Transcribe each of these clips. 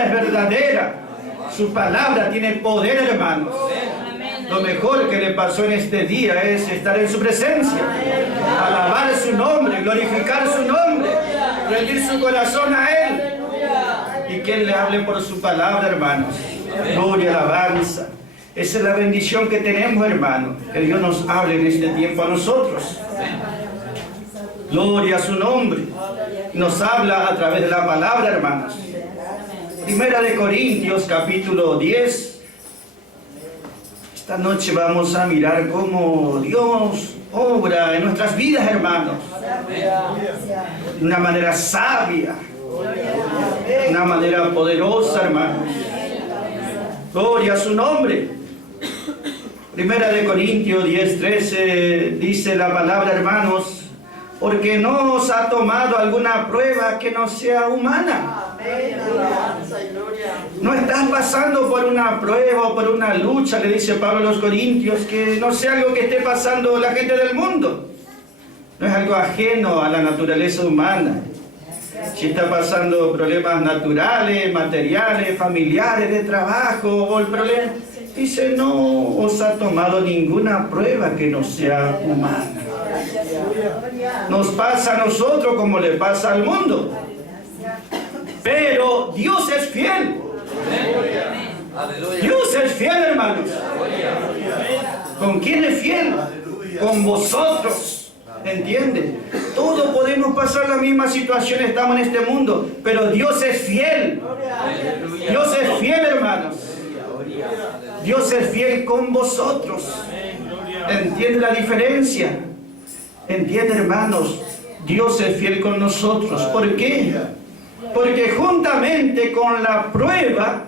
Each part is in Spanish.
palabra es verdadera. Su palabra tiene poder, hermanos. Lo mejor que le pasó en este día es estar en su presencia, alabar su nombre, glorificar su nombre, rendir su corazón a Él. Y que Él le hable por su palabra, hermanos. Gloria, alabanza. Esa es la bendición que tenemos, hermanos. Que Dios nos hable en este tiempo a nosotros. Gloria a su nombre. Nos habla a través de la palabra, hermanos. Primera de Corintios, capítulo 10. Esta noche vamos a mirar cómo Dios obra en nuestras vidas, hermanos. De una manera sabia. De una manera poderosa, hermanos. Gloria a su nombre. Primera de Corintios 10:13 dice la palabra, hermanos, porque no os ha tomado alguna prueba que no sea humana. No estás pasando por una prueba o por una lucha, le dice Pablo a los Corintios, que no sea algo que esté pasando la gente del mundo. No es algo ajeno a la naturaleza humana. Si está pasando problemas naturales, materiales, familiares, de trabajo, o el problema, dice, no os ha tomado ninguna prueba que no sea humana. Nos pasa a nosotros como le pasa al mundo. Pero Dios es fiel. Dios es fiel, hermanos. ¿Con quién es fiel? Con vosotros. ¿Entienden? Todos podemos pasar la misma situación, estamos en este mundo, pero Dios es fiel. Dios es fiel, hermanos. Dios es fiel con vosotros. ¿Entiende la diferencia? ¿Entiende, hermanos? Dios es fiel con nosotros. ¿Por qué? Porque juntamente con la prueba,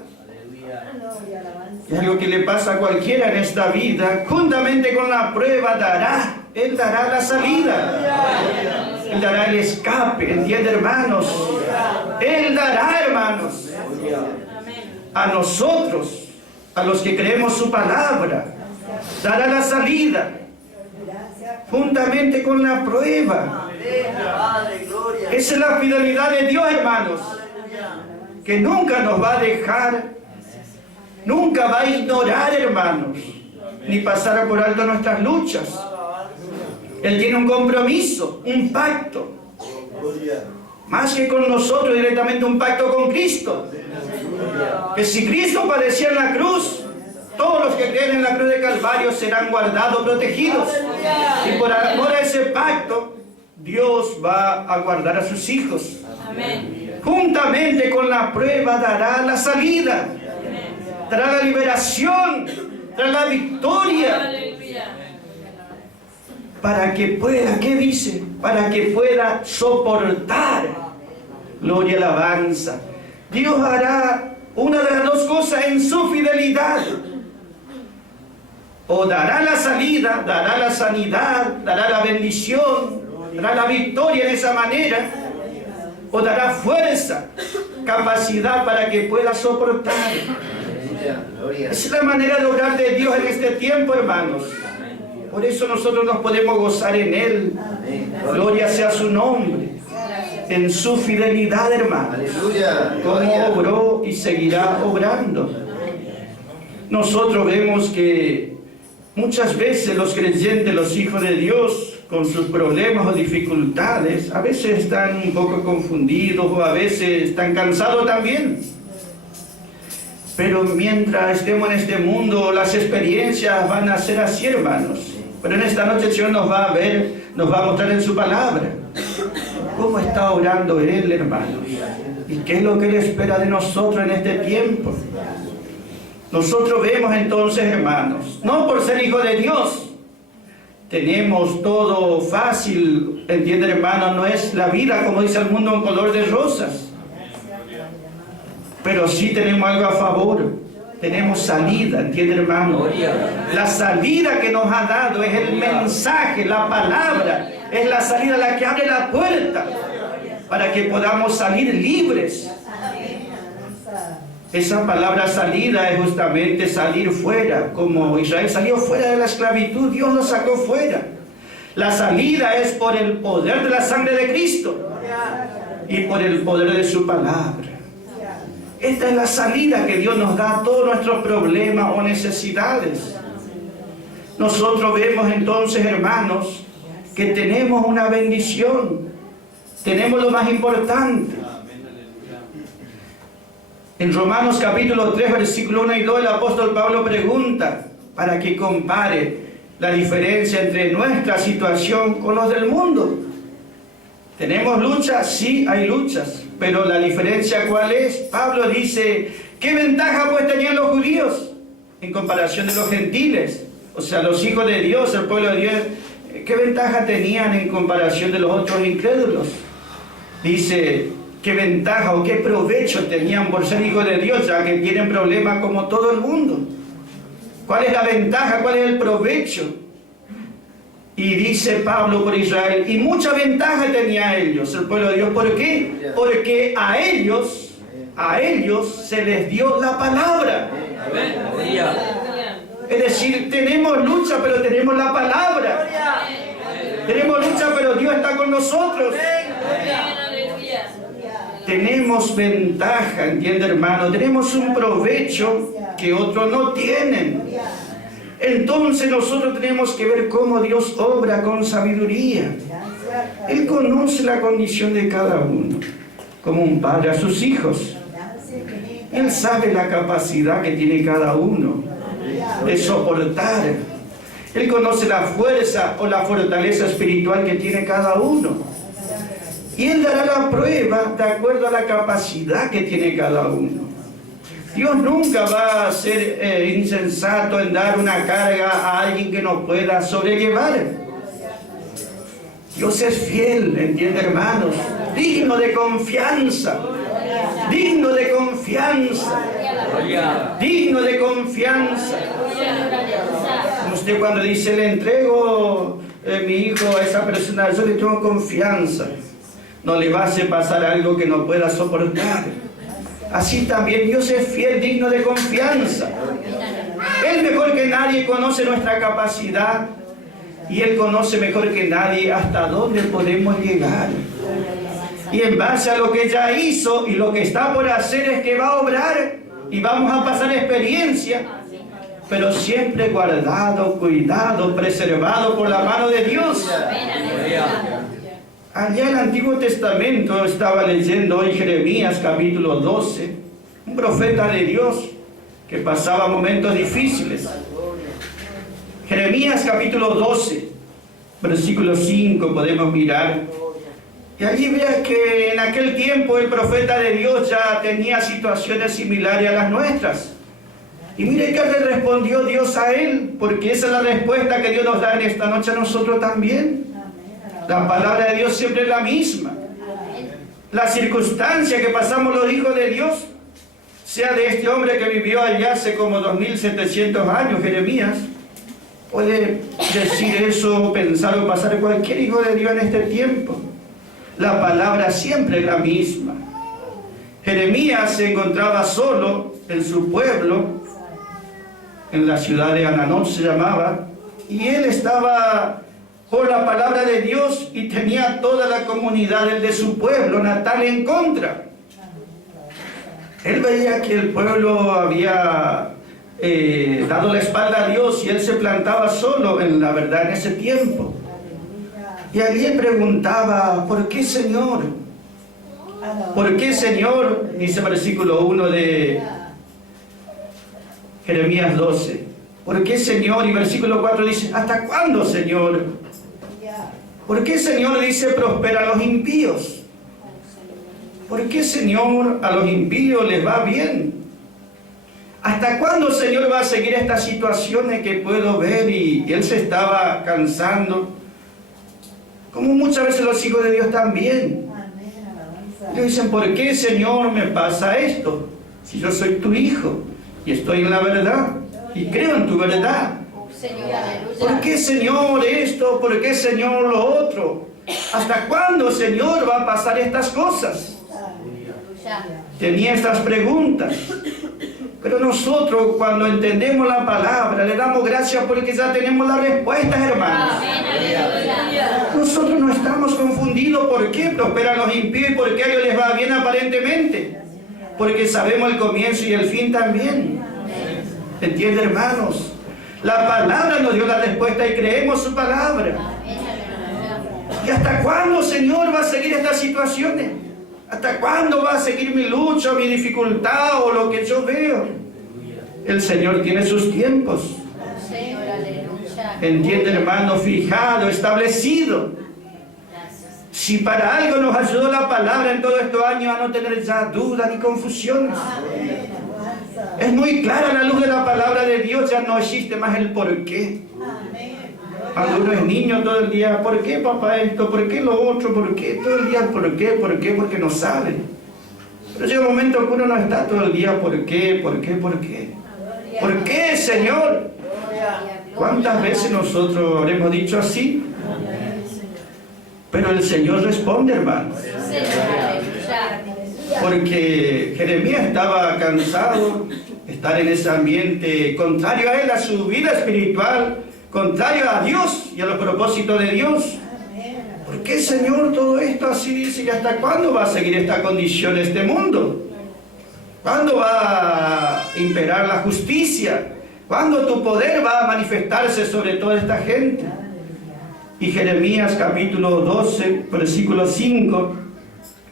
es lo que le pasa a cualquiera en esta vida, juntamente con la prueba Él dará la salida. Él dará el escape. ¿Entiende, hermanos? Él dará, hermanos, a nosotros, a los que creemos su palabra, dará la salida juntamente con la prueba. Esa es la fidelidad de Dios, hermanos, que nunca nos va a dejar, nunca va a ignorar, hermanos, ni pasar por alto nuestras luchas. Él tiene un compromiso, un pacto, más que con nosotros, directamente un pacto con Cristo. Que si Cristo padecía en la cruz, todos los que creen en la cruz de Calvario serán guardados, protegidos. Y por amor a ese pacto, Dios va a guardar a sus hijos. Juntamente con la prueba dará la salida, dará la liberación, dará la victoria. Para que pueda, ¿qué dice? Para que pueda soportar. Gloria y alabanza. Dios hará una de las dos cosas en su fidelidad. O dará la salida, dará la sanidad, dará la bendición, dará la victoria de esa manera. O dará fuerza, capacidad para que pueda soportar. Esa es la manera de obrar de Dios en este tiempo, hermanos. Por eso nosotros nos podemos gozar en Él. Gloria sea su nombre. En su fidelidad, hermanos. Como obró y seguirá obrando. Nosotros vemos que muchas veces los creyentes, los hijos de Dios, con sus problemas o dificultades, a veces están un poco confundidos o a veces están cansados también. Pero mientras estemos en este mundo, las experiencias van a ser así, hermanos. Pero en esta noche el Señor nos va a ver, nos va a mostrar en su palabra cómo está orando Él, hermanos, y qué es lo que Él espera de nosotros en este tiempo. Nosotros vemos entonces, hermanos, no por ser hijos de Dios tenemos todo fácil, entiende, hermano, no es la vida como dice el mundo un color de rosas, pero sí tenemos algo a favor. Tenemos salida, ¿entiende, hermano? La salida que nos ha dado es el mensaje, la palabra, es la salida la que abre la puerta para que podamos salir libres. Esa palabra salida es justamente salir fuera, como Israel salió fuera de la esclavitud, Dios nos sacó fuera. La salida es por el poder de la sangre de Cristo y por el poder de su palabra. Esta es la salida que Dios nos da a todos nuestros problemas o necesidades. Nosotros vemos entonces, hermanos, que tenemos una bendición. Tenemos lo más importante. En Romanos capítulo 3, versículo 1 y 2, el apóstol Pablo pregunta para que compare la diferencia entre nuestra situación con los del mundo. ¿Tenemos luchas? Sí, hay luchas. Pero la diferencia, ¿cuál es? Pablo dice, ¿qué ventaja pues tenían los judíos en comparación de los gentiles? O sea, los hijos de Dios, el pueblo de Dios, ¿qué ventaja tenían en comparación de los otros incrédulos? Dice, ¿qué ventaja o qué provecho tenían por ser hijos de Dios, ya que tienen problemas como todo el mundo? ¿Cuál es la ventaja? ¿Cuál es el provecho? Y dice Pablo por Israel, y mucha ventaja tenía ellos, el pueblo de Dios. ¿Por qué? Porque a ellos se les dio la palabra. Es decir, tenemos lucha, pero tenemos la palabra. Tenemos lucha, pero Dios está con nosotros. Tenemos ventaja, ¿entiende, hermano? Tenemos un provecho que otros no tienen. Entonces nosotros tenemos que ver cómo Dios obra con sabiduría. Él conoce la condición de cada uno, como un padre a sus hijos. Él sabe la capacidad que tiene cada uno de soportar. Él conoce la fuerza o la fortaleza espiritual que tiene cada uno. Y Él dará la prueba de acuerdo a la capacidad que tiene cada uno. Dios nunca va a ser insensato en dar una carga a alguien que no pueda sobrellevar. Dios es fiel, ¿entiende, hermanos? Digno de confianza. Digno de confianza. Digno de confianza. Usted cuando dice, le entrego mi hijo a esa persona, yo le tengo confianza. No le va a hacer pasar algo que no pueda soportar. Así también Dios es fiel, digno de confianza. Él mejor que nadie conoce nuestra capacidad y Él conoce mejor que nadie hasta dónde podemos llegar. Y en base a lo que ya hizo y lo que está por hacer es que va a obrar y vamos a pasar experiencia, pero siempre guardado, cuidado, preservado por la mano de Dios. Allá en el Antiguo Testamento estaba leyendo hoy Jeremías capítulo 12, un profeta de Dios que pasaba momentos difíciles. Jeremías capítulo 12, versículo 5 podemos mirar. Y allí vea que en aquel tiempo el profeta de Dios ya tenía situaciones similares a las nuestras. Y mire que le respondió Dios a él, porque esa es la respuesta que Dios nos da en esta noche a nosotros también. La palabra de Dios siempre es la misma. La circunstancia que pasamos los hijos de Dios, sea de este hombre que vivió allá hace como 2700 años, Jeremías, puede decir eso, pensar o pasar cualquier hijo de Dios en este tiempo. La palabra siempre es la misma. Jeremías se encontraba solo en su pueblo, en la ciudad de Ananot se llamaba, y él estaba por la palabra de Dios y tenía toda la comunidad de su pueblo natal en contra. Él veía que el pueblo había dado la espalda a Dios y él se plantaba solo en la verdad en ese tiempo. Y allí él preguntaba, ¿por qué, Señor? ¿Por qué, Señor? Dice el versículo 1 de Jeremías 12. ¿Por qué, Señor? Y versículo 4 dice, ¿hasta cuándo, Señor? ¿Por qué, Señor, dice, prosperan los impíos? ¿Por qué, Señor, a los impíos les va bien? ¿Hasta cuándo, Señor, va a seguir estas situaciones que puedo ver? Y él se estaba cansando, como muchas veces los hijos de Dios también. Ellos dicen, ¿por qué, Señor, me pasa esto? Si yo soy tu hijo y estoy en la verdad y creo en tu verdad. ¿Por qué, Señor, esto? ¿Por qué, Señor, lo otro? ¿Hasta cuándo, Señor, va a pasar estas cosas? Tenía estas preguntas. Pero nosotros, cuando entendemos la palabra, le damos gracias porque ya tenemos las respuestas, hermanos. Nosotros no estamos confundidos por qué prosperan los impíos y por qué a ellos les va bien aparentemente. porque sabemos el comienzo y el fin también. ¿Entiende, hermanos? La palabra nos dio la respuesta y creemos su palabra. ¿Y hasta cuándo, Señor, va a seguir estas situaciones? ¿Hasta cuándo va a seguir mi lucha, mi dificultad o lo que yo veo? El Señor tiene sus tiempos. ¿Entiende, hermano? Fijado, establecido. Si para algo nos ayudó la palabra en todos estos años a no tener ya dudas ni confusiones. Es muy clara la luz de la palabra de Dios, ya no existe más el por qué. Cuando uno es niño todo el día, ¿por qué papá esto? ¿Por qué lo otro? ¿Por qué? Todo el día, ¿por qué? ¿Por qué? Porque no sabe. Pero llega un momento que uno no está todo el día, ¿por qué? ¿Por qué? ¿Por qué? ¿Por qué, Señor? ¿Cuántas veces nosotros habremos dicho así? Pero el Señor responde, hermanos. Porque Jeremías estaba cansado de estar en ese ambiente contrario a él, a su vida espiritual, contrario a Dios y a los propósitos de Dios. ¿Por qué, Señor, todo esto así dice? ¿Y hasta cuándo va a seguir esta condición, este mundo? ¿Cuándo va a imperar la justicia? ¿Cuándo tu poder va a manifestarse sobre toda esta gente? Y Jeremías capítulo 12, versículo 5,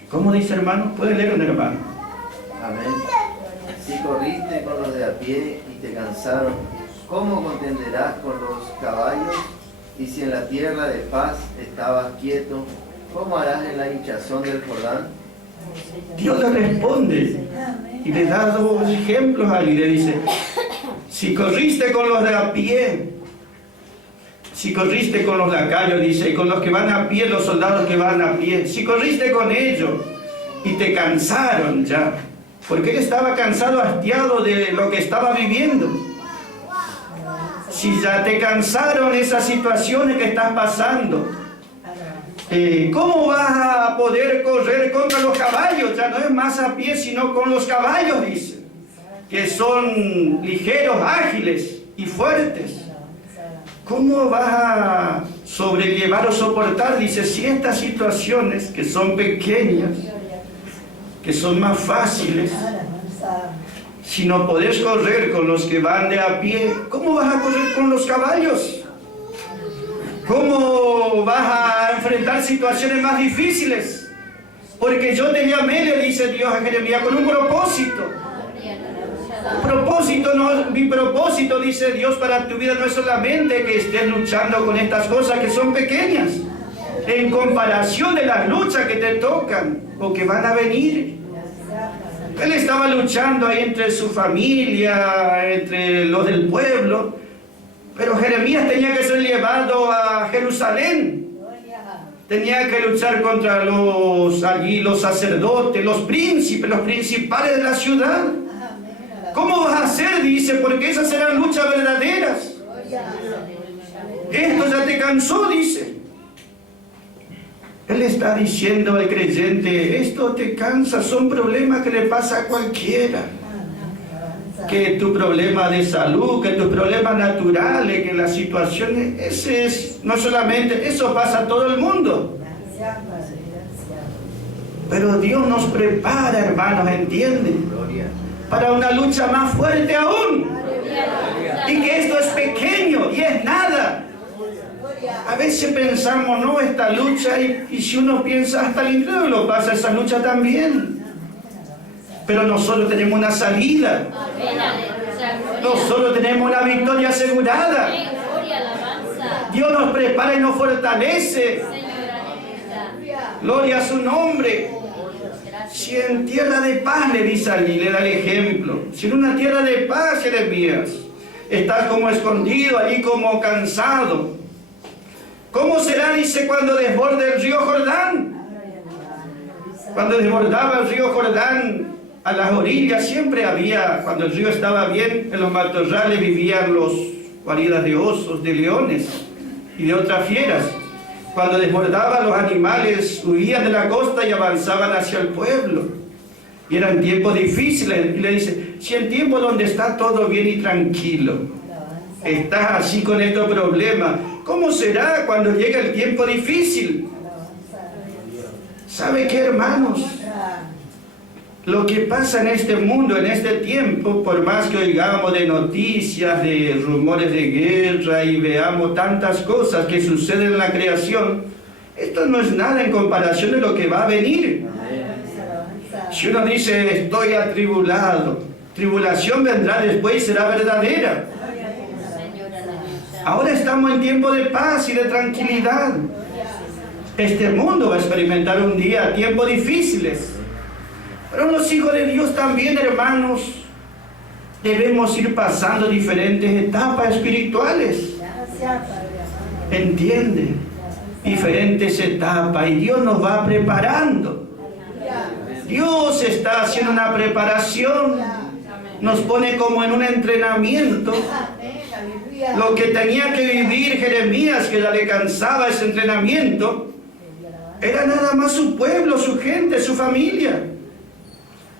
¿cómo dice, hermano? ¿Puede leer un hermano? Amén. Si corriste con los de a pie y te cansaron, ¿cómo contenderás con los caballos? Y si en la tierra de paz estabas quieto, ¿cómo harás en la hinchazón del Jordán? Dios le responde y le da dos ejemplos ahí. Le dice, si corriste con los de a pie, si corriste con los lacayos, dice, y con los que van a pie, los soldados que van a pie, si corriste con ellos y te cansaron ya, porque él estaba cansado, hastiado de lo que estaba viviendo. Si ya te cansaron esas situaciones que estás pasando, ¿cómo vas a poder correr contra los caballos? Ya no es más a pie, sino con los caballos, dice, que son ligeros, ágiles y fuertes. ¿Cómo vas a sobrellevar o soportar? Dice, si estas situaciones que son pequeñas, que son más fáciles, si no podés correr con los que van de a pie, ¿cómo vas a correr con los caballos? ¿Cómo vas a enfrentar situaciones más difíciles? Porque yo te llamé, le dice Dios a Jeremías, con un propósito. Mi propósito, dice Dios, para tu vida no es solamente que estés luchando con estas cosas que son pequeñas, en comparación de las luchas que te tocan o que van a venir. Él estaba luchando ahí entre su familia, entre los del pueblo, pero Jeremías tenía que ser llevado a Jerusalén. Tenía que luchar contra los sacerdotes, los príncipes, los principales de la ciudad. ¿Cómo vas a hacer? Dice, porque esas serán luchas verdaderas. Esto ya te cansó, dice. Él está diciendo al creyente, esto te cansa, son problemas que le pasa a cualquiera. Que tu problema de salud, que tus problemas naturales, que las situaciones, ese es, no solamente, eso pasa a todo el mundo. Pero Dios nos prepara, hermanos, ¿entienden? Para una lucha más fuerte aún. Y que esto es pequeño y es nada. A veces pensamos, no, esta lucha, y si uno piensa, hasta el incrédulo pasa esa lucha también. Pero nosotros tenemos una salida. Nosotros tenemos una victoria asegurada. Dios nos prepara y nos fortalece. Gloria a su nombre. Si en tierra de paz, le dice allí, le da el ejemplo. Si en una tierra de paz, Jeremías, estás como escondido, allí como cansado. ¿Cómo será, dice, cuando desborde el río Jordán? Cuando desbordaba el río Jordán, a las orillas siempre había, cuando el río estaba bien, en los matorrales vivían los guaridas de osos, de leones y de otras fieras. Cuando desbordaba, los animales huían de la costa y avanzaban hacia el pueblo. Y eran tiempos difíciles. Y le dice, si en tiempos donde está todo bien y tranquilo, estás así con estos problemas, ¿cómo será cuando llega el tiempo difícil? ¿Sabe qué, hermanos? lo que pasa en este mundo, en este tiempo, por más que oigamos de noticias, de rumores de guerra y veamos tantas cosas que suceden en la creación, esto no es nada en comparación de lo que va a venir. Si uno dice, estoy atribulado, tribulación vendrá después y será verdadera. Ahora estamos en tiempo de paz y de tranquilidad. Este mundo va a experimentar un día tiempos difíciles. Pero los hijos de Dios también, hermanos, debemos ir pasando diferentes etapas espirituales. ¿Entiende? Diferentes etapas, y Dios nos va preparando. Dios está haciendo una preparación, nos pone como en un entrenamiento. Lo que tenía que vivir Jeremías, que ya le cansaba ese entrenamiento, era nada más su pueblo, su gente, su familia.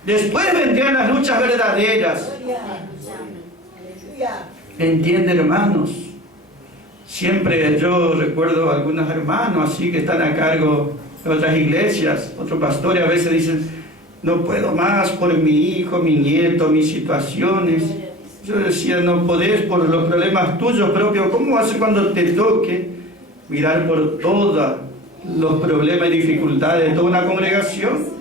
Después vendrían las luchas verdaderas. ¿Entiende, hermanos? Siempre yo recuerdo a algunos hermanos así que están a cargo de otras iglesias, otros pastores a veces dicen, no puedo más por mi hijo, mi nieto, mis situaciones. Yo decía, no podés por los problemas tuyos propios. ¿Cómo vas a hacer cuando te toque mirar por todos los problemas y dificultades de toda una congregación?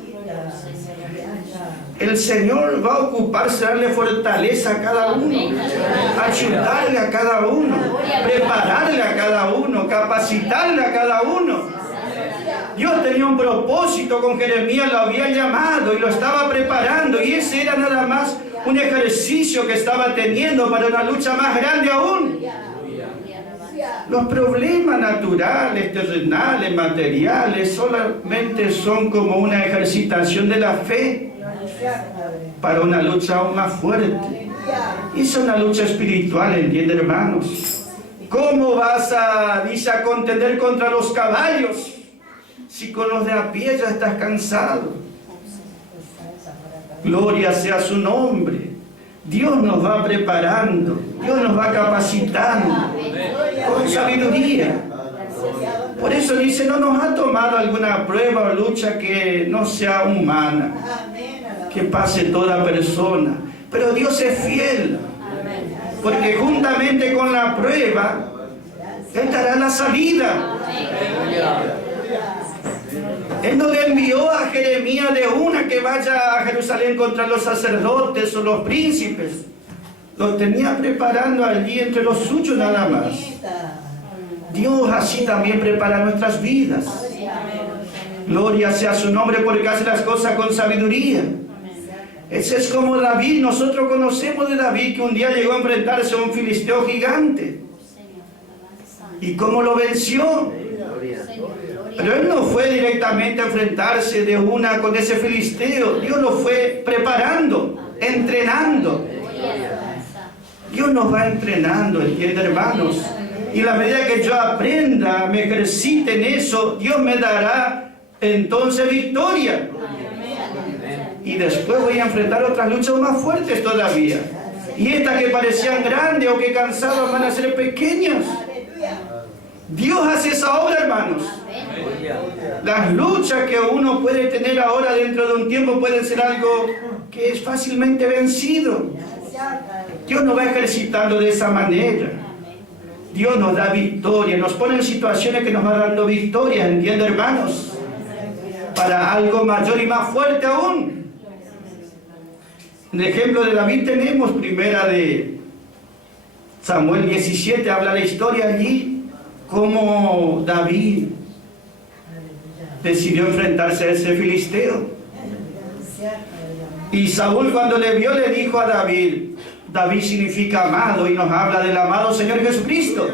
El Señor va a ocuparse de darle fortaleza a cada uno, ayudarle a cada uno, prepararle a cada uno, capacitarle a cada uno. Dios tenía un propósito con Jeremías, lo había llamado y lo estaba preparando, y ese era nada más un ejercicio que estaba teniendo para una lucha más grande aún. Los problemas naturales, terrenales, materiales, solamente son como una ejercitación de la fe para una lucha aún más fuerte. Y es una lucha espiritual, ¿entiende, hermanos? ¿Cómo vas a contender contra los caballos si con los de a pie ya estás cansado? Gloria sea su nombre. Dios nos va preparando, Dios nos va capacitando con sabiduría. Por eso dice, no nos ha tomado alguna prueba o lucha que no sea humana, que pase toda persona. Pero Dios es fiel, porque juntamente con la prueba, Él dará la salida. Él no le envió a Jeremías de una que vaya a Jerusalén contra los sacerdotes o los príncipes. Lo tenía preparando allí entre los suyos nada más. Dios así también prepara nuestras vidas. Gloria sea su nombre, porque hace las cosas con sabiduría. Ese es como David. Nosotros conocemos de David que un día llegó a enfrentarse a un filisteo gigante. ¿Y cómo lo venció? Pero él no fue directamente a enfrentarse de una con ese filisteo. Dios lo fue preparando, entrenando. Dios nos va entrenando, ¿entiende, hermanos? Y la medida que yo aprenda, me ejercite en eso, Dios me dará entonces victoria. Y después voy a enfrentar otras luchas más fuertes todavía. Y estas que parecían grandes o que cansaban van a ser pequeñas. Dios hace esa obra, hermanos. Las luchas que uno puede tener ahora dentro de un tiempo pueden ser algo que es fácilmente vencido. Dios nos va ejercitando de esa manera. Dios nos da victoria, nos pone en situaciones que nos va dando victoria, ¿entiende, hermanos? Para algo mayor y más fuerte aún. Un ejemplo de David tenemos, primera de Samuel 17, habla la historia allí, cómo David decidió enfrentarse a ese filisteo. Y Saúl, cuando le vio, le dijo a David, David significa amado, y nos habla del amado Señor Jesucristo.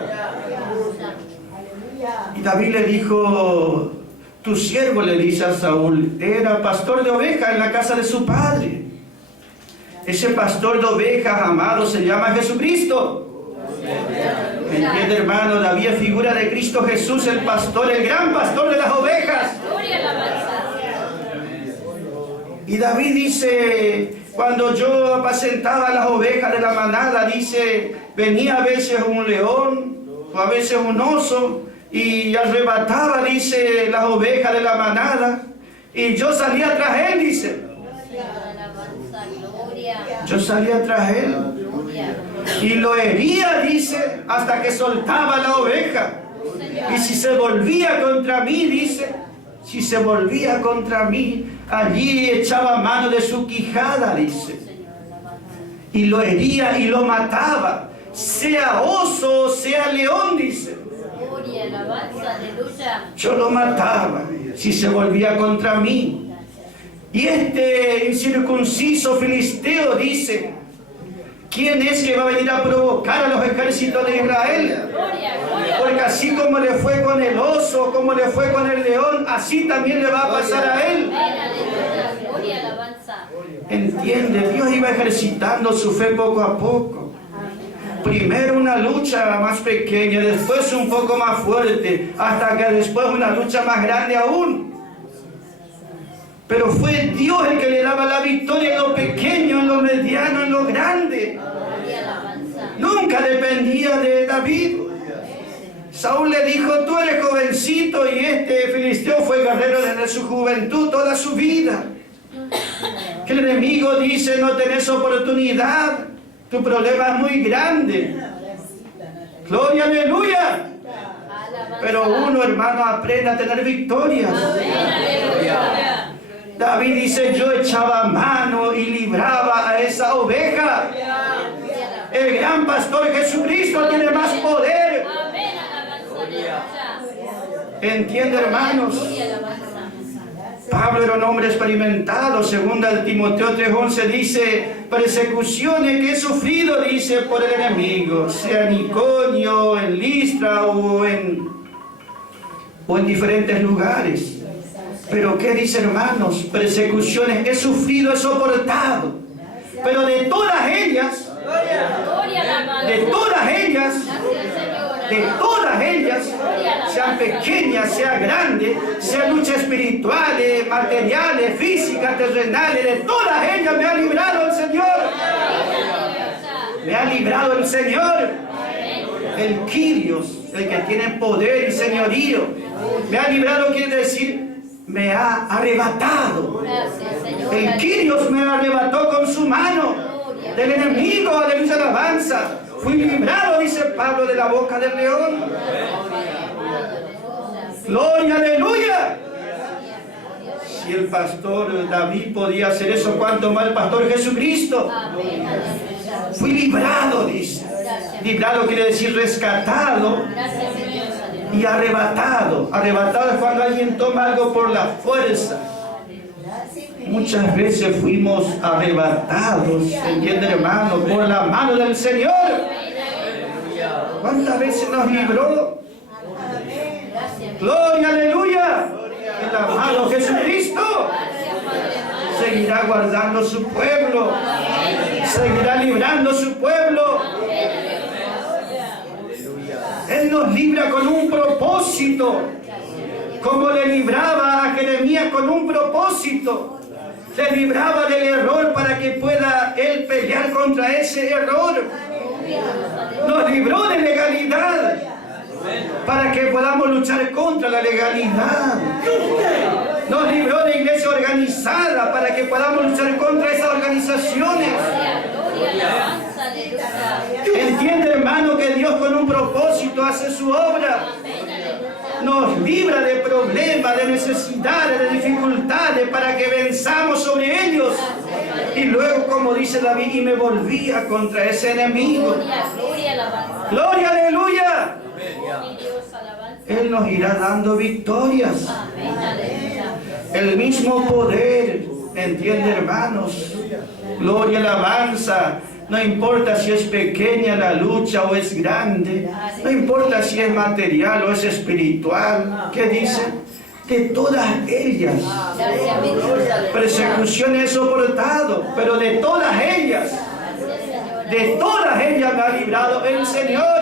Y David le dijo, tu siervo, le dice a Saúl, era pastor de ovejas en la casa de su padre. Ese pastor de ovejas amado se llama Jesucristo. ¿Entiende, hermano? David es figura de Cristo Jesús, el pastor, el gran pastor de las ovejas. Y David dice, cuando yo apacentaba las ovejas de la manada, dice, venía a veces un león o a veces un oso y arrebataba, dice, las ovejas de la manada, y yo salía tras él, dice. Yo salía tras él y lo hería, dice, hasta que soltaba la oveja. Y si se volvía contra mí, dice, si se volvía contra mí, allí echaba mano de su quijada, dice, y lo hería y lo mataba, sea oso, sea león, dice. Yo lo mataba si se volvía contra mí. Y este incircunciso filisteo dice, ¿quién es que va a venir a provocar a los ejércitos de Israel? Porque así como le fue con el oso, como le fue con el león, así también le va a pasar a él. Entiende, Dios iba ejercitando su fe poco a poco. Primero una lucha más pequeña, después un poco más fuerte, hasta que después una lucha más grande aún. Pero fue Dios el que le daba la victoria en lo pequeño, en lo mediano, en lo grande. Nunca dependía de David. Saúl le dijo, tú eres jovencito, y este filisteo fue guerrero desde su juventud, toda su vida. Que el enemigo dice, no tenés oportunidad, tu problema es muy grande. Gloria, aleluya. Pero uno, hermano, aprende a tener victorias. David dice, yo echaba mano y libraba a esa oveja. El gran pastor Jesucristo tiene más poder. ¿Entiende, hermanos? Pablo era un hombre experimentado. Segunda de Timoteo 3:11 dice, persecuciones que he sufrido, dice, por el enemigo, sea en Iconio, en Listra o en diferentes lugares. Pero ¿qué dice, hermanos? Persecuciones he sufrido, he soportado. Pero de todas ellas, sean pequeñas, sean grandes, sean luchas espirituales, materiales, físicas, terrenales, de todas ellas me ha librado el Señor. Me ha librado el Señor. El Kyrios, el que tiene poder y señorío. Me ha librado, quiere decir, me ha arrebatado. El Kyrios me arrebató con su mano del enemigo, de mis alabanzas. Fui librado, dice Pablo, de la boca del león. Gloria, aleluya. Si el pastor David podía hacer eso, ¿cuánto más el pastor Jesucristo? Fui librado, dice. Librado quiere decir rescatado y arrebatado. Arrebatado es cuando alguien toma algo por la fuerza. Muchas veces fuimos arrebatados, ¿entiende, hermano? Por la mano del Señor. ¿Cuántas veces nos libró? Gloria, aleluya. El amado Jesucristo seguirá guardando su pueblo, seguirá librando su pueblo. Él nos libra con un propósito, como le libraba a Jeremías con un propósito. Le libraba del error para que pueda él pelear contra ese error. Nos libró de legalidad para que podamos luchar contra la legalidad. Nos libró de iglesia organizada para que podamos luchar contra esas organizaciones. Entiende, hermano, que Dios con un propósito hace su obra. Nos libra de problemas, de necesidades, de dificultades, para que venzamos sobre ellos. Y luego, como dice David, y me volvía contra ese enemigo. Gloria, aleluya. Él nos irá dando victorias. El mismo poder, ¿entiende, hermanos? Gloria, alabanza. No importa si es pequeña la lucha o es grande. No importa si es material o es espiritual. ¿Qué dice? De todas ellas. Persecuciones he soportado, pero de todas ellas me ha librado el Señor.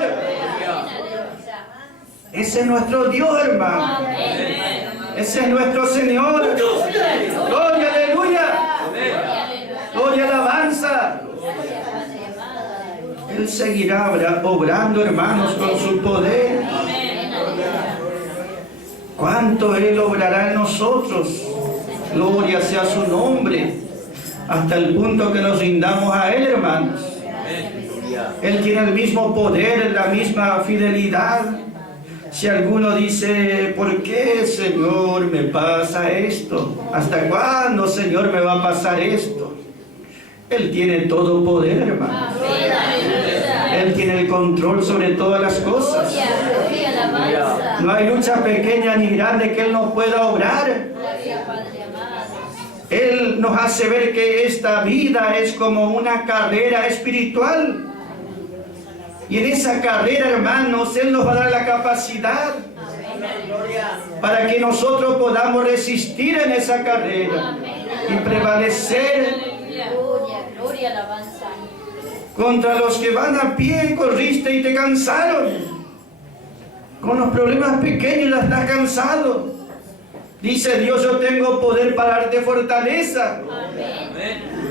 Ese es nuestro Dios, hermano. Ese es nuestro Señor. Gloria, aleluya. Gloria, alabanza. Él seguirá obrando, hermanos, con su poder. ¿Cuánto Él obrará en nosotros? Gloria sea su nombre. hasta el punto que nos rindamos a Él, hermanos. Él tiene el mismo poder, la misma fidelidad. Si alguno dice, ¿por qué, Señor, me pasa esto? ¿Hasta cuándo, Señor, me va a pasar esto? Él tiene todo poder, hermano. Él tiene el control sobre todas las cosas. No hay lucha pequeña ni grande que Él no pueda obrar. Él nos hace ver que esta vida es como una carrera espiritual. Y en esa carrera, hermanos, Él nos va a dar la capacidad para que nosotros podamos resistir en esa carrera y prevalecer contra los que van a pie. Corriste y te cansaron. Con los problemas pequeños ya estás cansado. Dice Dios, yo tengo poder para darte fortaleza.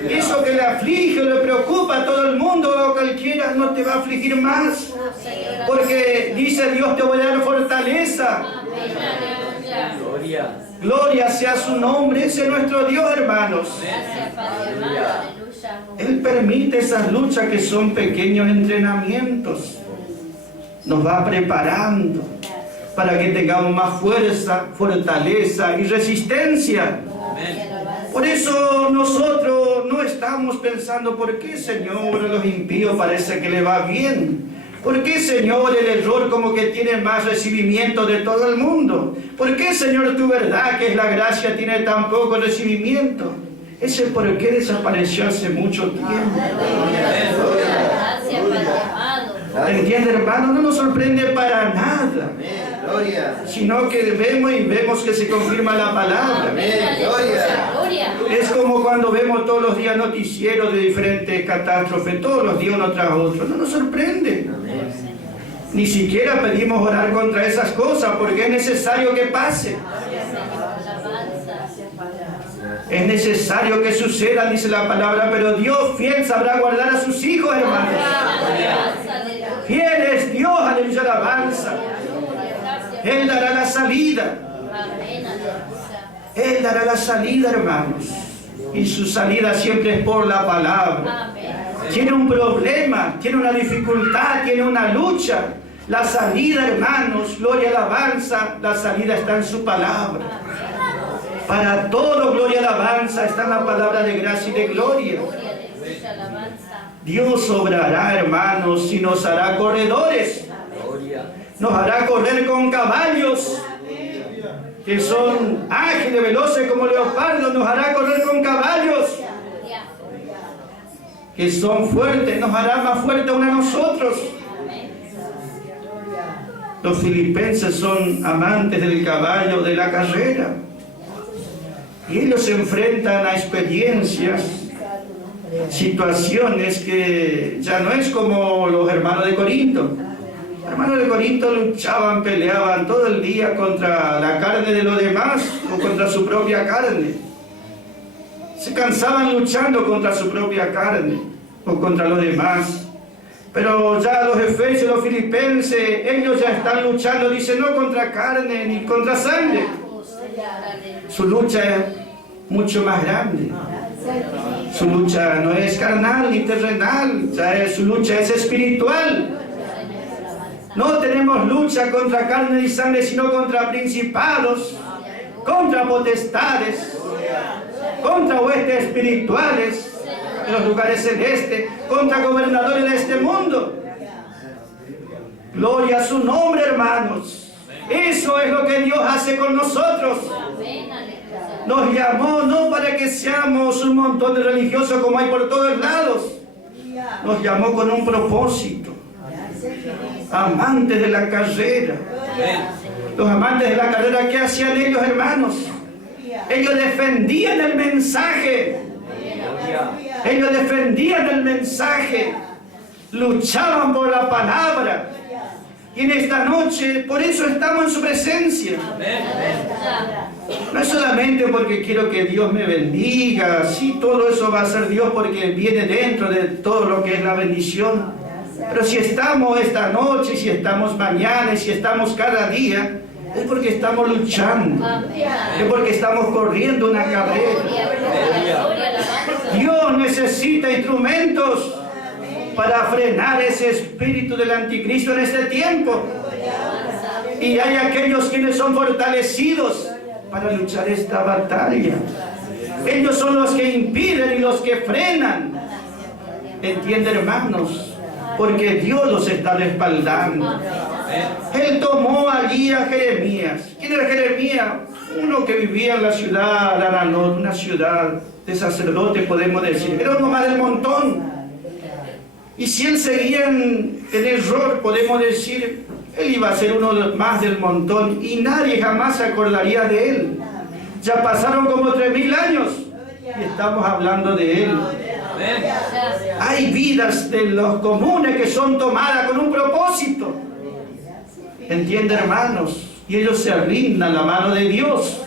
Eso que le aflige o le preocupa a todo el mundo o a cualquiera no te va a afligir más. Porque dice Dios, te voy a dar fortaleza. Gloria sea su nombre. Ese es nuestro Dios, hermanos. Él permite esas luchas que son pequeños entrenamientos. Nos va preparando para que tengamos más fuerza, fortaleza y resistencia. Por eso nosotros no estamos pensando, ¿por qué, Señor, a los impíos parece que le va bien? ¿Por qué, Señor, el error como que tiene más recibimiento de todo el mundo? ¿Por qué, Señor, tu verdad, que es la gracia, tiene tan poco recibimiento? Ese por qué desapareció hace mucho tiempo. ¿Entiende, hermano? No nos sorprende para nada. Sino que vemos que se confirma la palabra. Es como cuando vemos todos los días noticieros de diferentes catástrofes, todos los días uno tras otro. No nos sorprende. Ni siquiera pedimos orar contra esas cosas porque es necesario que pase. Es necesario que suceda, dice la palabra, pero Dios fiel sabrá guardar a sus hijos, hermanos. Fiel es Dios, aleluya, alabanza. Él dará la salida. Él dará la salida, hermanos. Y su salida siempre es por la palabra. Tiene un problema, tiene una dificultad, tiene una lucha. La salida, hermanos, gloria, alabanza, la salida está en su palabra. Para todo, gloria, alabanza, está en la palabra de gracia y de gloria. Dios obrará, hermanos, y nos hará corredores. Nos hará correr con caballos que son ágiles, veloces como leopardos. Nos hará correr con caballos que son fuertes. Nos hará más fuertes aún a nosotros. Los filipenses son amantes del caballo, de la carrera. Y ellos se enfrentan a experiencias, situaciones que ya no es como los hermanos de Corinto. Los hermanos de Corinto luchaban, peleaban todo el día contra la carne de los demás o contra su propia carne. Se cansaban luchando contra su propia carne o contra los demás. Pero ya los efesios, los filipenses, ellos ya están luchando, dice, no contra carne ni contra sangre. Su lucha es mucho más grande. Su lucha no es carnal ni terrenal, su lucha es espiritual. No tenemos lucha contra carne ni sangre, sino contra principados, contra potestades, contra huestes espirituales en los lugares celestes, contra gobernadores de este mundo. Gloria a su nombre, hermanos. Eso es lo que Dios hace con nosotros. Nos llamó no para que seamos un montón de religiosos como hay por todos lados. Nos llamó con un propósito. Amantes de la carrera. Los amantes de la carrera, ¿qué hacían ellos, hermanos? Ellos defendían el mensaje. Ellos defendían el mensaje. Luchaban por la palabra. Y en esta noche, por eso estamos en su presencia. No es solamente porque quiero que Dios me bendiga. Sí, todo eso va a ser Dios porque viene dentro de todo lo que es la bendición. Pero si estamos esta noche, si estamos mañana, y si estamos cada día, es porque estamos luchando. Es porque estamos corriendo una carrera. Dios necesita instrumentos para frenar ese espíritu del anticristo en este tiempo. Y hay aquellos quienes son fortalecidos para luchar esta batalla. Ellos son los que impiden y los que frenan. ¿Entienden, hermanos? Porque Dios los está respaldando. Él tomó allí a Jeremías. ¿Quién era Jeremías? Uno que vivía en la ciudad de Aranot, una ciudad de sacerdote, podemos decir. Era uno más del montón. Y si él seguía en error, podemos decir, él iba a ser uno más del montón y nadie jamás se acordaría de él. Ya pasaron como 3000 años y estamos hablando de él. Hay vidas de los comunes que son tomadas con un propósito. ¿Entienden, hermanos? Y ellos se rindan a la mano de Dios.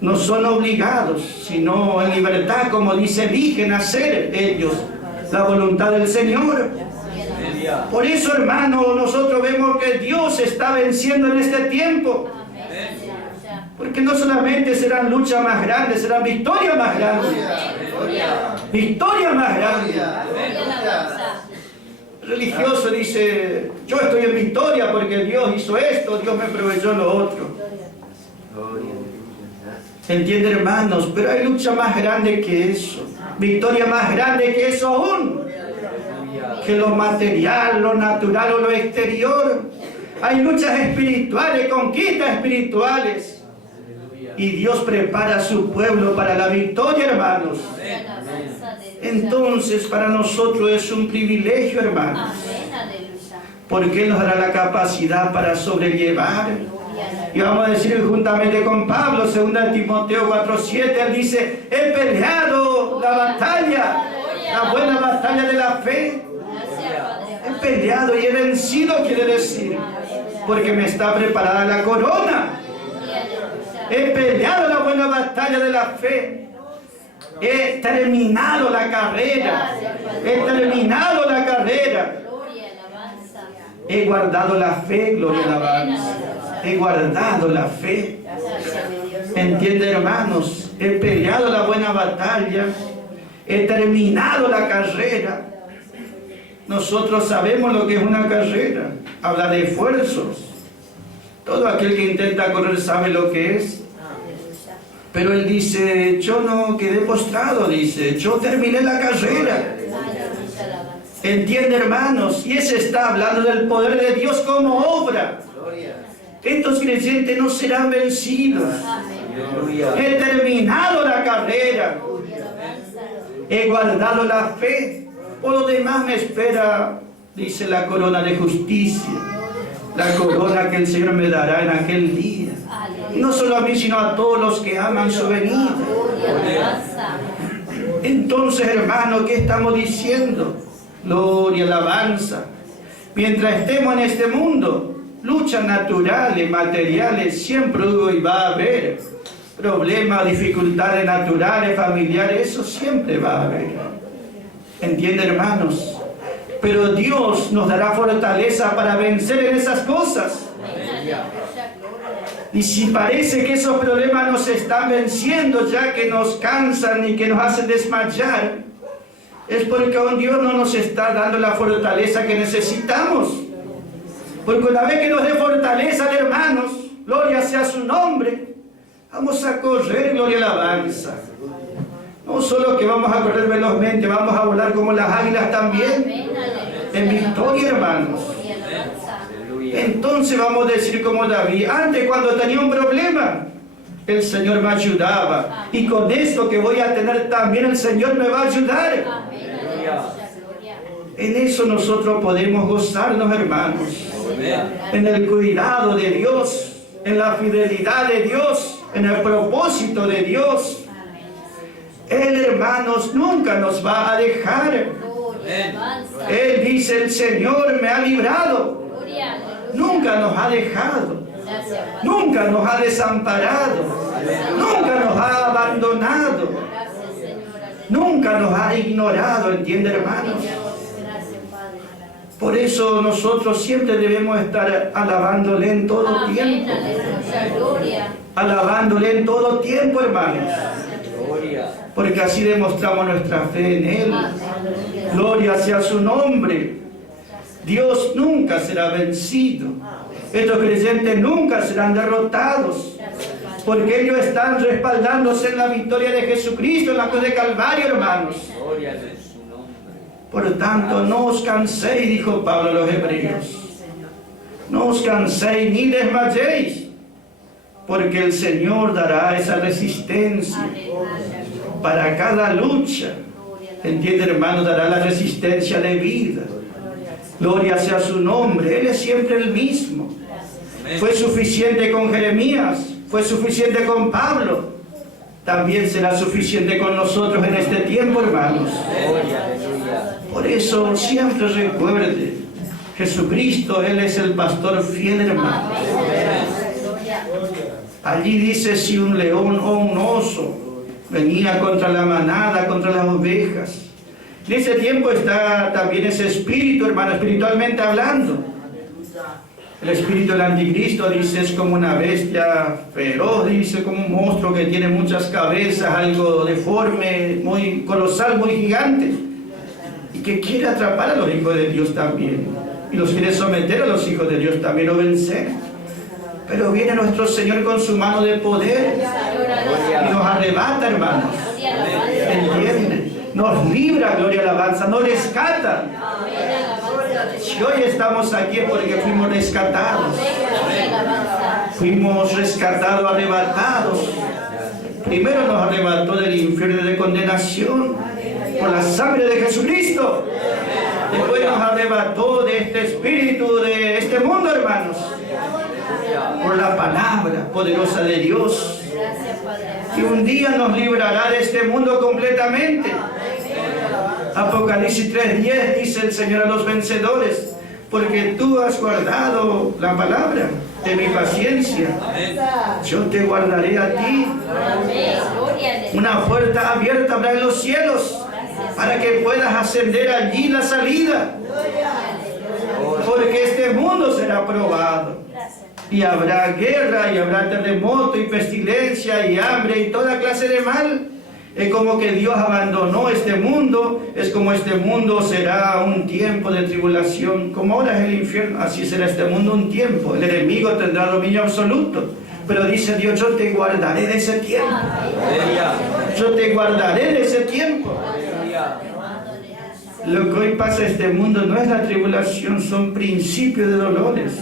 No son obligados, sino en libertad, como dice, eligen hacer ellos la voluntad del Señor. Por eso, hermano, nosotros vemos que Dios está venciendo en este tiempo. Porque no solamente serán luchas más grandes, serán victorias más grandes. Victorias más grandes. El religioso dice, yo estoy en victoria porque Dios hizo esto, Dios me proveyó lo otro. ¿Entienden, hermanos? Pero hay lucha más grande que eso. Victoria más grande que eso aún. Que lo material, lo natural o lo exterior. Hay luchas espirituales, conquistas espirituales. Y Dios prepara a su pueblo para la victoria, hermanos. Entonces, para nosotros es un privilegio, hermanos. Porque Él nos dará la capacidad para sobrellevar. Y vamos a decir juntamente con Pablo, 2 Timoteo 4:7, él dice, he peleado la batalla, la buena batalla de la fe. He peleado y he vencido, quiere decir, porque me está preparada la corona. He peleado la buena batalla de la fe. He terminado la carrera. He terminado la carrera. He guardado la fe, gloria a la alabanza. He guardado la fe. ¿Entienden, hermanos? He peleado la buena batalla. He terminado la carrera. Nosotros sabemos lo que es una carrera. Habla de esfuerzos. Todo aquel que intenta correr sabe lo que es. Pero él dice, yo no quedé postrado, dice, yo terminé la carrera. ¿Entiende, hermanos? Y ese está hablando del poder de Dios como obra. Estos creyentes no serán vencidos. He terminado la carrera. He guardado la fe. Por lo demás me espera, dice, la corona de justicia. La corona que el Señor me dará en aquel día. Y no solo a mí, sino a todos los que aman su venida. Entonces, hermano, ¿qué estamos diciendo? Gloria, alabanza. Mientras estemos en este mundo, luchas naturales, materiales, siempre hubo y va a haber. Problemas, dificultades naturales, familiares, eso siempre va a haber. ¿Entienden, hermanos? Pero Dios nos dará fortaleza para vencer en esas cosas. Y si parece que esos problemas nos están venciendo, ya que nos cansan y que nos hacen desmayar, es porque aún Dios no nos está dando la fortaleza que necesitamos. Porque una vez que nos dé fortaleza, hermanos, gloria sea su nombre, vamos a correr, gloria a la alabanza. No solo que vamos a correr velozmente, vamos a volar como las águilas también. En victoria, hermanos. Entonces vamos a decir como David, antes cuando tenía un problema, el Señor me ayudaba. Y con esto que voy a tener también el Señor me va a ayudar. En eso nosotros podemos gozarnos, hermanos. En el cuidado de Dios, en la fidelidad de Dios, en el propósito de Dios. Él, hermanos, nunca nos va a dejar. Él dice, el Señor me ha librado. Nunca nos ha dejado. Nunca nos ha desamparado. Nunca nos ha abandonado. Nunca nos ha ignorado, ¿entiende, hermanos? Por eso nosotros siempre debemos estar alabándole en todo tiempo. Alabándole en todo tiempo, hermanos. porque así demostramos nuestra fe en Él. Gloria sea su nombre. Dios nunca será vencido. Estos creyentes nunca serán derrotados, porque ellos están respaldándose en la victoria de Jesucristo en la cruz de Calvario, hermanos. Por tanto, no os canséis, dijo Pablo a los hebreos. No os canséis ni desmayéis, porque el Señor dará esa resistencia para cada lucha. ¿Entiende, hermano? Dará la resistencia de vida. Gloria sea su nombre. Él es siempre el mismo. Fue suficiente con Jeremías, fue suficiente con Pablo. También será suficiente con nosotros en este tiempo, hermanos. Por eso siempre recuerde, Jesucristo, Él es el pastor fiel, hermano. Allí dice, si un león o un oso venía contra la manada, contra las ovejas. En ese tiempo está también ese espíritu, hermano, espiritualmente hablando. El espíritu del anticristo, dice, es como una bestia feroz, dice, como un monstruo que tiene muchas cabezas, algo deforme, muy colosal, muy gigante, y que quiere atrapar a los hijos de Dios también, y los quiere someter a los hijos de Dios también o vencer. Pero viene nuestro Señor con su mano de poder y nos arrebata, hermanos. ¿Entienden? Nos libra, gloria a alabanza, nos rescata. Si hoy estamos aquí es porque fuimos rescatados. Fuimos rescatados, arrebatados. Primero nos arrebató del infierno de condenación por la sangre de Jesucristo. Después nos arrebató de este espíritu, de este mundo, hermanos, por la palabra poderosa de Dios, que un día nos librará de este mundo completamente. Apocalipsis 3:10 dice el Señor a los vencedores, porque tú has guardado la palabra de mi paciencia, yo te guardaré a ti. Una puerta abierta habrá en los cielos para que puedas ascender allí la salida, porque este mundo será probado y habrá guerra y habrá terremoto y pestilencia y hambre y toda clase de mal. Es como que Dios abandonó este mundo, es como este mundo será un tiempo de tribulación, como ahora es el infierno, así será este mundo un tiempo. El enemigo tendrá dominio absoluto, pero dice Dios, yo te guardaré de ese tiempo. Yo te guardaré de ese tiempo. Lo que hoy pasa en este mundo no es la tribulación, son principios de dolores.